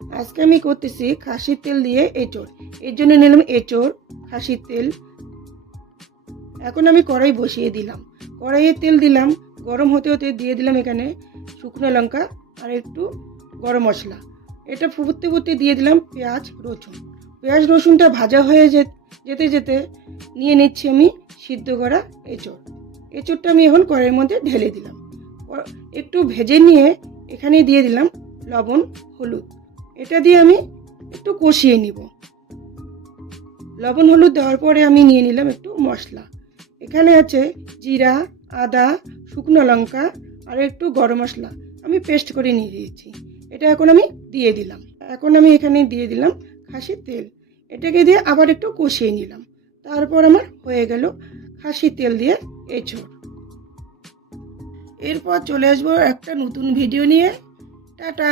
আজকে আমি করতেছি খাসির তেল দিয়ে এঁচোড়। এর জন্য নিলাম এঁচোড়, খাসির তেল। এখন আমি কড়াই বসিয়ে দিলাম, কড়াইয়ে তেল দিলাম, গরম হতে হতে দিয়ে দিলাম এখানে শুকনো লঙ্কা আর একটু গরম মশলা। এটা ফুটতে ফুটতে দিয়ে দিলাম পেঁয়াজ রসুন। পেঁয়াজ রসুনটা ভাজা হয়ে যেতে যেতে নিয়ে নিচ্ছি আমি সিদ্ধ করা এঁচোড়। এঁচোড়টা আমি এখন কড়াইয়ের মধ্যে ঢেলে দিলাম। একটু ভেজে নিয়ে এখানে দিয়ে দিলাম লবণ হলুদ। এটা দিয়ে আমি একটু কষিয়ে নিব। লবণ হলুদ দেওয়ার পরে আমি নিয়ে নিলাম একটু মশলা। এখানে আছে জিরা, আদা, শুকনো লঙ্কা আর একটু গরম মশলা আমি পেস্ট করে নিয়ে দিয়েছি। এটা এখন আমি দিয়ে দিলাম। এখন আমি এখানে দিয়ে দিলাম খাসির তেল। এটাকে দিয়ে আবার একটু কষিয়ে নিলাম। তারপর আমার হয়ে গেল খাসির তেল দিয়ে এঁচোড়। এরপর চলে আসবো একটা নতুন ভিডিও নিয়ে। টাটা।